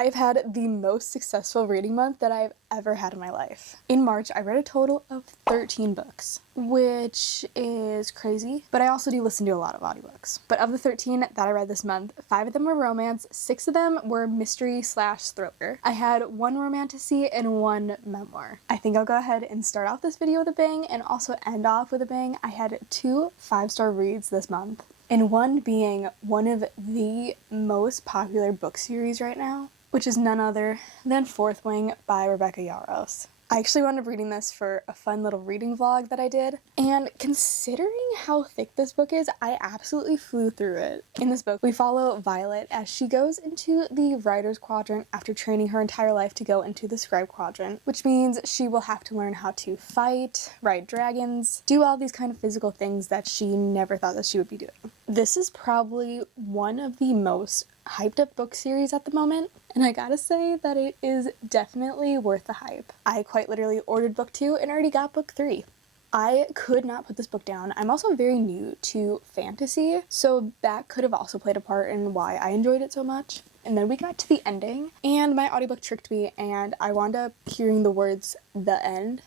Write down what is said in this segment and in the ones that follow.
I've had the most successful reading month that I've ever had in my life. In March, I read a total of 13 books, which is crazy, but I also do listen to a lot of audiobooks. But of the 13 that I read this month, 5 of them were romance, 6 of them were mystery/thriller. I had 1 romantasy and 1 memoir. I think I'll go ahead and start off this video with a bang and also end off with a bang. I had 2 5-star reads this month, and one being one of the most popular book series right now, which is none other than Fourth Wing by Rebecca Yarros. I actually wound up reading this for a fun little reading vlog that I did, and considering how thick this book is, I absolutely flew through it. In this book, we follow Violet as she goes into the Writer's Quadrant after training her entire life to go into the Scribe Quadrant, which means she will have to learn how to fight, ride dragons, do all these kind of physical things that she never thought that she would be doing. This is probably one of the most hyped up book series at the moment, and I gotta say that it is definitely worth the hype. I quite literally ordered book 2 and already got book 3. I could not put this book down. I'm also very new to fantasy, so that could have also played a part in why I enjoyed it so much. And then we got to the ending, and my audiobook tricked me, and I wound up hearing the words "the end"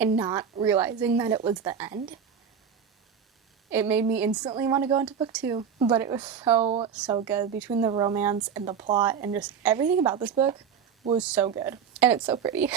and not realizing that it was the end. It made me instantly want to go into book 2, but it was so good. Between the romance and the plot and just everything about this book was so good. And it's so pretty.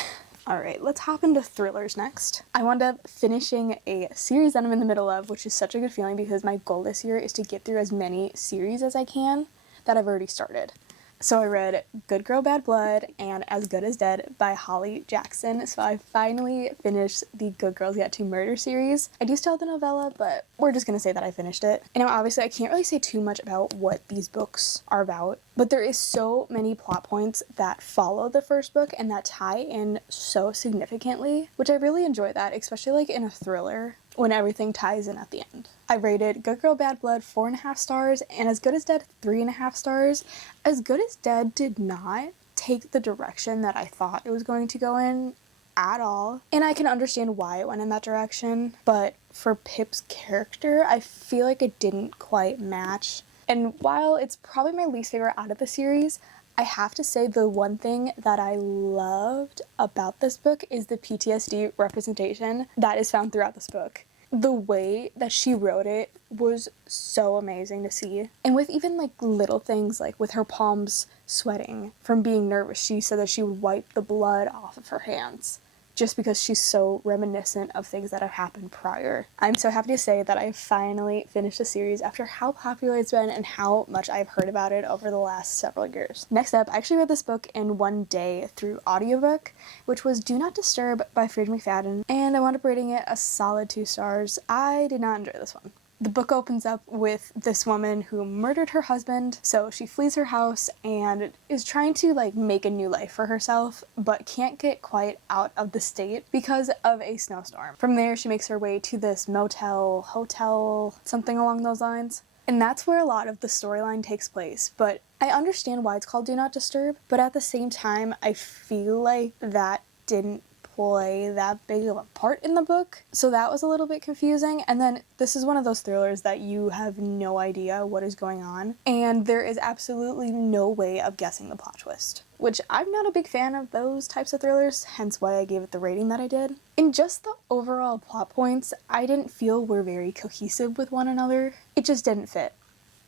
Alright, let's hop into thrillers next. I wound up finishing a series that I'm in the middle of, which is such a good feeling because my goal this year is to get through as many series as I can that I've already started. So I read Good Girl, Bad Blood and As Good as Dead by Holly Jackson. So I finally finished the Good Girls Get to Murder series. I do still have the novella, but we're just going to say that I finished it. And now obviously I can't really say too much about what these books are about, but there is so many plot points that follow the first book and that tie in so significantly, which I really enjoy that, especially like in a thriller when everything ties in at the end. I rated Good Girl, Bad Blood 4.5 stars and As Good as Dead 3.5 stars. As Good as Dead did not take the direction that I thought it was going to go in at all, and I can understand why it went in that direction, but for Pip's character, I feel like it didn't quite match. And while it's probably my least favorite out of the series, I have to say the one thing that I loved about this book is the PTSD representation that is found throughout this book. The way that she wrote it was so amazing to see. And with even like little things like with her palms sweating from being nervous, she said that she would wipe the blood off of her hands just because she's so reminiscent of things that have happened prior. I'm so happy to say that I finally finished the series after how popular it's been and how much I've heard about it over the last several years. Next up, I actually read this book in one day through audiobook, which was Do Not Disturb by Freida McFadden, and I wound up rating it a solid 2 stars. I did not enjoy this one. The book opens up with this woman who murdered her husband, so she flees her house and is trying to like make a new life for herself, but can't get quite out of the state because of a snowstorm. From there, she makes her way to this motel, hotel, something along those lines. And that's where a lot of the storyline takes place, but I understand why it's called Do Not Disturb, but at the same time, I feel like that didn't play that big of a part in the book, so that was a little bit confusing. And then this is one of those thrillers that you have no idea what is going on, and there is absolutely no way of guessing the plot twist, which I'm not a big fan of those types of thrillers, hence why I gave it the rating that I did. In just the overall plot points, I didn't feel were very cohesive with one another. It just didn't fit.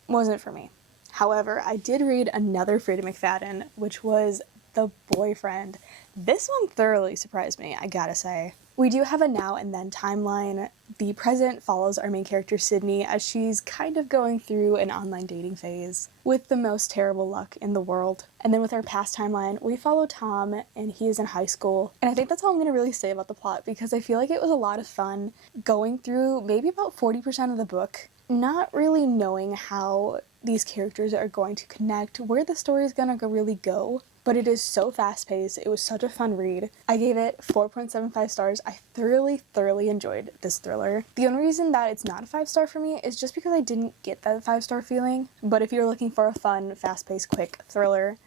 Wasn't for me. However, I did read another Freida McFadden, which was The Boyfriend. This one thoroughly surprised me, I gotta say. We do have a now and then timeline. The present follows our main character Sydney as she's kind of going through an online dating phase with the most terrible luck in the world. And then with our past timeline, we follow Tom and he is in high school. And I think that's all I'm going to really say about the plot because I feel like it was a lot of fun going through maybe about 40% of the book, not really knowing how these characters are going to connect, where the story is going to really go. But it is so fast-paced. It was such a fun read. I gave it 4.75 stars. I thoroughly enjoyed this thriller. The only reason that it's not a 5-star for me is just because I didn't get that 5-star feeling. But if you're looking for a fun, fast-paced, quick thriller,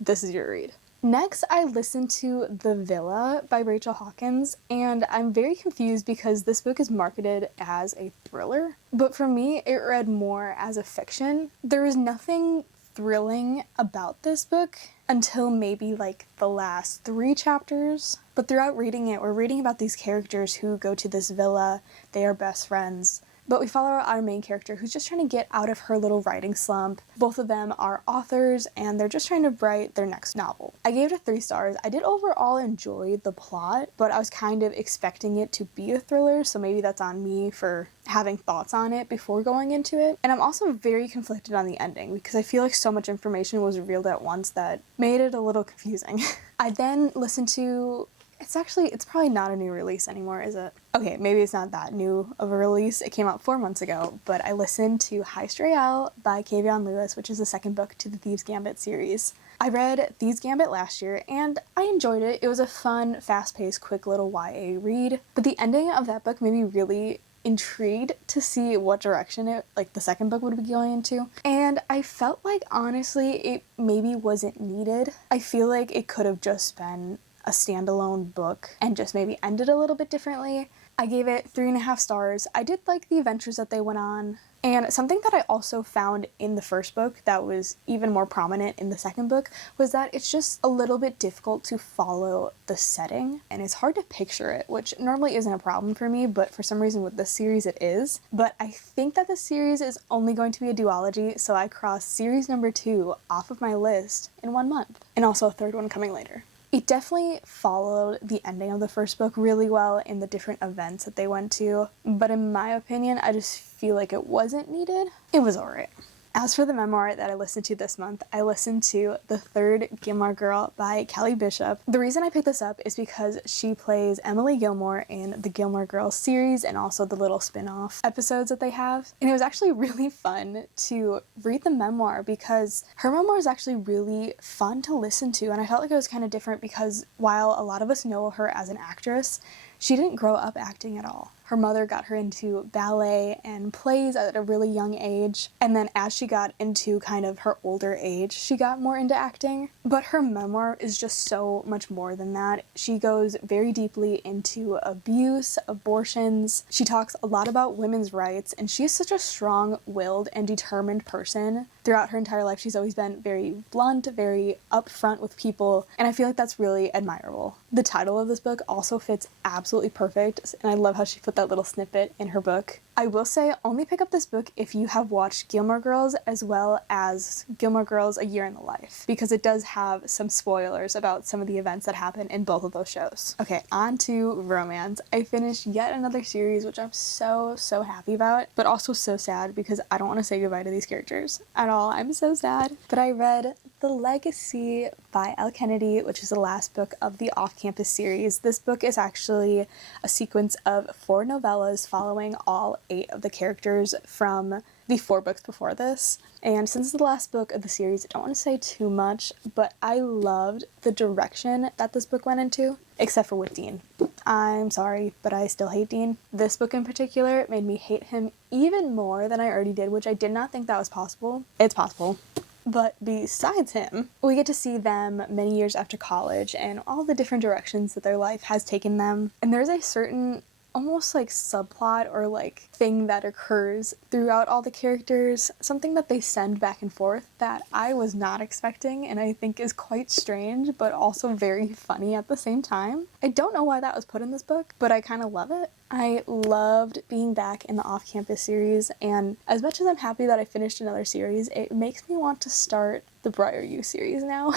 this is your read. Next, I listened to The Villa by Rachel Hawkins, and I'm very confused because this book is marketed as a thriller, but for me, it read more as a fiction. There is nothing thrilling about this book. until maybe like the last 3 chapters. But throughout reading it, we're reading about these characters who go to this villa. They are best friends. But we follow our main character who's just trying to get out of her little writing slump. Both of them are authors and they're just trying to write their next novel. I gave it 3 stars. I did overall enjoy the plot, but I was kind of expecting it to be a thriller, so maybe that's on me for having thoughts on it before going into it. And I'm also very conflicted on the ending because I feel like so much information was revealed at once that made it a little confusing. I then listened to it's probably not a new release anymore, is it? Okay, maybe it's not that new of a release. It came out 4 months ago, but I listened to Heist Royale by Kayvon Lewis, which is the second book to the Thieves Gambit series. I read Thieves Gambit last year, and I enjoyed it. It was a fun, fast-paced, quick little YA read, but the ending of that book made me really intrigued to see what direction the second book would be going into. And I felt like, honestly, it maybe wasn't needed. I feel like it could have just been a standalone book and just maybe ended a little bit differently. I gave it 3.5 stars. I did like the adventures that they went on. And something that I also found in the first book that was even more prominent in the second book was that it's just a little bit difficult to follow the setting and it's hard to picture it, which normally isn't a problem for me, but for some reason with this series it is. But I think that the series is only going to be a duology, so I crossed series number 2 off of my list in 1 month, and also a third one coming later. It definitely followed the ending of the first book really well in the different events that they went to, but in my opinion, I just feel like it wasn't needed. It was alright. As for the memoir that I listened to this month, I listened to The Third Gilmore Girl by Kelly Bishop. The reason I picked this up is because she plays Emily Gilmore in the Gilmore Girls series and also the little spin-off episodes that they have. And it was actually really fun to read the memoir because her memoir is actually really fun to listen to, and I felt like it was kind of different because while a lot of us know her as an actress, she didn't grow up acting at all. Her mother got her into ballet and plays at a really young age, and then as she got into kind of her older age, she got more into acting. But her memoir is just so much more than that. She goes very deeply into abuse, abortions. She talks a lot about women's rights, and she's such a strong-willed and determined person. Throughout her entire life, she's always been very blunt, very upfront with people, and I feel like that's really admirable. The title of this book also fits absolutely perfect, and I love how she put that little snippet in her book. I will say, only pick up this book if you have watched Gilmore Girls as well as Gilmore Girls A Year in the Life, because it does have some spoilers about some of the events that happen in both of those shows. Okay, on to romance. I finished yet another series, which I'm so happy about, but also so sad because I don't want to say goodbye to these characters at all. I'm so sad. But I read The Legacy by Elle Kennedy, which is the last book of the Off-Campus series. This book is actually a sequence of 4 novellas following all 8 of the characters from the 4 books before this. And since it's the last book of the series, I don't want to say too much, but I loved the direction that this book went into, except for with Dean. I'm sorry, but I still hate Dean. This book in particular made me hate him even more than I already did, which I did not think that was possible. It's possible. But besides him, we get to see them many years after college and all the different directions that their life has taken them. And there's a certain almost like subplot or like thing that occurs throughout all the characters, something that they send back and forth that I was not expecting and I think is quite strange but also very funny at the same time. I don't know why that was put in this book, but I kind of love it. I loved being back in the Off-Campus series, and as much as I'm happy that I finished another series, it makes me want to start the Briar U series now.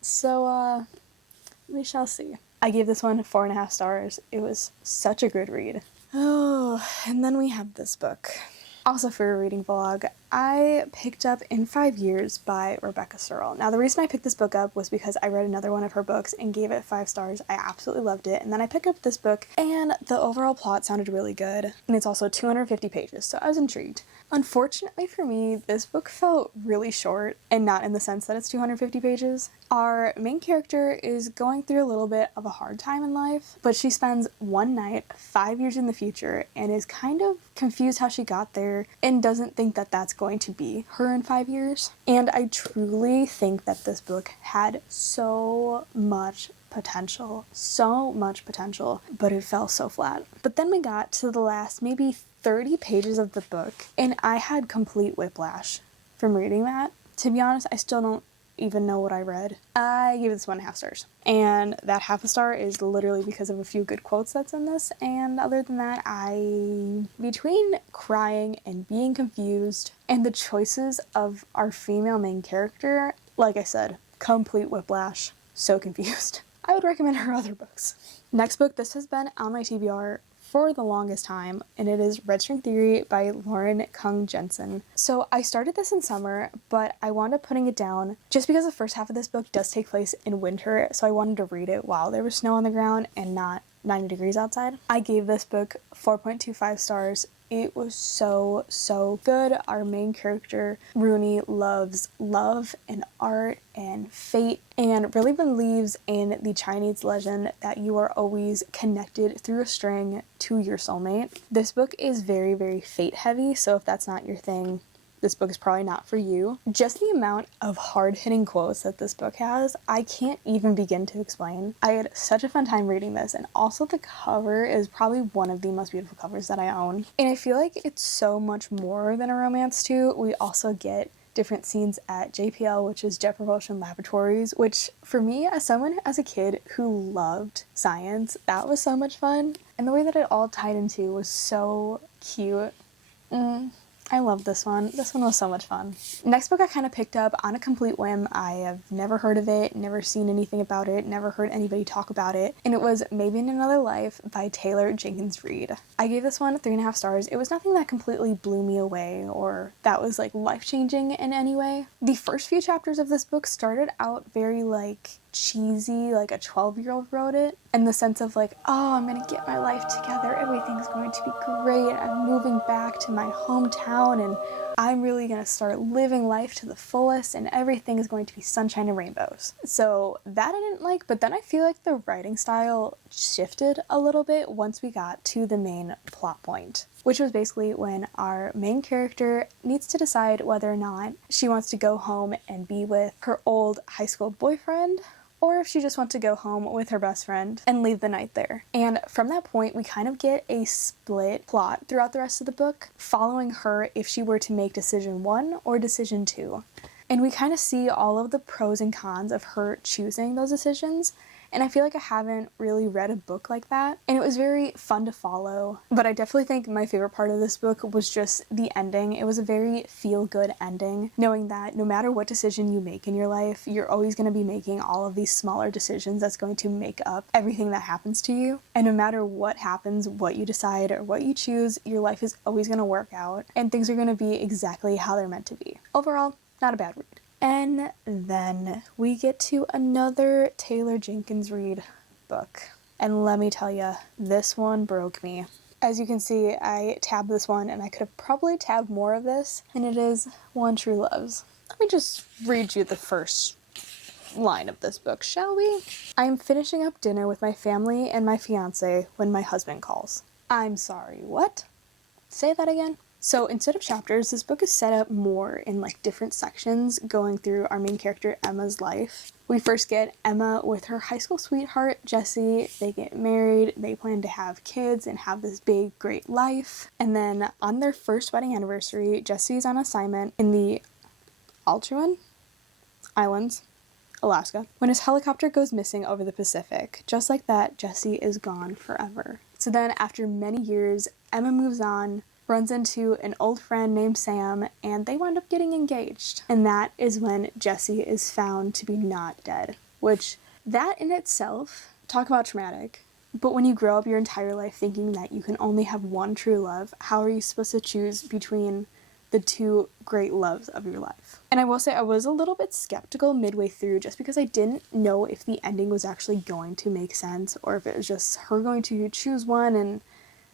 So we shall see. I gave this one 4.5 stars. It was such a good read. Oh, and then we have this book. Also for a reading vlog, I picked up In 5 Years by Rebecca Searle. Now the reason I picked this book up was because I read another one of her books and gave it 5 stars. I absolutely loved it. And then I picked up this book and the overall plot sounded really good. And it's also 250 pages, so I was intrigued. Unfortunately for me, this book felt really short, and not in the sense that it's 250 pages. Our main character is going through a little bit of a hard time in life, but she spends one night 5 years in the future and is kind of confused how she got there and doesn't think that that's going to be her in 5 years. And I truly think that this book had so much potential, but it fell so flat. But then we got to the last maybe 30 pages of the book and I had complete whiplash from reading that. To be honest, I still don't even know what I read. I gave this 1.5 stars. And that half a star is literally because of a few good quotes that's in this. And other than that, between crying and being confused and the choices of our female main character, like I said, complete whiplash. So confused. I would recommend her other books. Next book, this has been on my TBR for the longest time, and it is Red String Theory by Lauren Kung Jensen. So I started this in summer, but I wound up putting it down just because the first half of this book does take place in winter, so I wanted to read it while there was snow on the ground and not 90 degrees outside. I gave this book 4.25 stars. It was so good. Our main character, Rooney, loves love and art and fate and really believes in the Chinese legend that you are always connected through a string to your soulmate. This book is very fate heavy, so if that's not your thing, this book is probably not for you. Just the amount of hard-hitting quotes that this book has, I can't even begin to explain. I had such a fun time reading this, and also the cover is probably one of the most beautiful covers that I own. And I feel like it's so much more than a romance too. We also get different scenes at JPL, which is Jet Propulsion Laboratories, which for me, as someone as a kid who loved science, that was so much fun. And the way that it all tied into was so cute. I love this one. This one was so much fun. Next book I kind of picked up on a complete whim. I have never heard of it, never seen anything about it, never heard anybody talk about it, and it was Maybe in Another Life by Taylor Jenkins Reid. I gave this one 3.5 stars. It was nothing that completely blew me away or that was like life-changing in any way. The first few chapters of this book started out very like cheesy, like a 12-year-old wrote it, in the sense of like, oh, I'm gonna get my life together, everything's going to be great, I'm moving back to my hometown and I'm really gonna start living life to the fullest and everything is going to be sunshine and rainbows. So that I didn't like, but then I feel like the writing style shifted a little bit once we got to the main plot point, which was basically when our main character needs to decide whether or not she wants to go home and be with her old high school boyfriend, or if she just wants to go home with her best friend and leave the night there. And from that point, we kind of get a split plot throughout the rest of the book, following her if she were to make decision 1 or decision 2. And we kind of see all of the pros and cons of her choosing those decisions. And I feel like I haven't really read a book like that. And it was very fun to follow. But I definitely think my favorite part of this book was just the ending. It was a very feel-good ending, knowing that no matter what decision you make in your life, you're always going to be making all of these smaller decisions that's going to make up everything that happens to you. And no matter what happens, what you decide, or what you choose, your life is always going to work out. And things are going to be exactly how they're meant to be. Overall, not a bad read. And then we get to another Taylor Jenkins Reid book. And let me tell you, this one broke me. As you can see, I tabbed this one and I could have probably tabbed more of this, and it is One True Loves. Let me just read you the first line of this book, shall we? I'm finishing up dinner with my family and my fiance when my husband calls. I'm sorry, what? Say that again? So instead of chapters, this book is set up more in like different sections going through our main character Emma's life. We first get Emma with her high school sweetheart, Jesse. They get married, they plan to have kids and have this big, great life. And then on their first wedding anniversary, Jesse's on assignment in the Altuan Islands, Alaska, when his helicopter goes missing over the Pacific. Just like that, Jesse is gone forever. So then after many years, Emma moves on, runs into an old friend named Sam, and they wind up getting engaged. And that is when Jesse is found to be not dead, which that in itself, talk about traumatic. But when you grow up your entire life thinking that you can only have one true love, how are you supposed to choose between the two great loves of your life? And I will say I was a little bit skeptical midway through just because I didn't know if the ending was actually going to make sense or if it was just her going to choose one and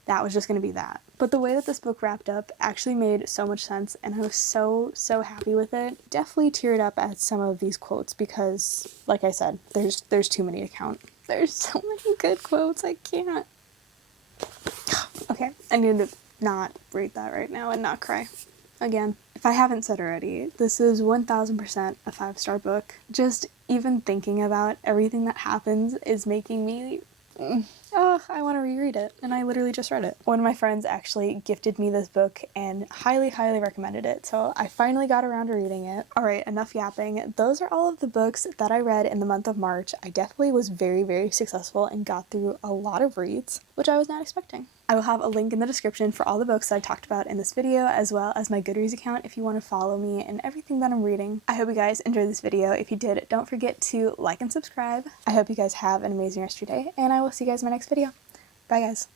that was just going to be that. But the way that this book wrapped up actually made so much sense, and I was so happy with it. Definitely teared up at some of these quotes because, like I said, there's too many to count. There's so many good quotes, I can't. Okay, I need to not read that right now and not cry. Again, if I haven't said already, this is 1000% a 5-star book. Just even thinking about everything that happens is making me... oh, I want to reread it, and I literally just read it. One of my friends actually gifted me this book and highly, highly recommended it, so I finally got around to reading it. Alright, enough yapping. Those are all of the books that I read in the month of March. I definitely was very, very successful and got through a lot of reads, which I was not expecting. I will have a link in the description for all the books that I talked about in this video, as well as my Goodreads account if you want to follow me and everything that I'm reading. I hope you guys enjoyed this video. If you did, don't forget to like and subscribe. I hope you guys have an amazing rest of your day, and I will see you guys in my next video. Bye guys.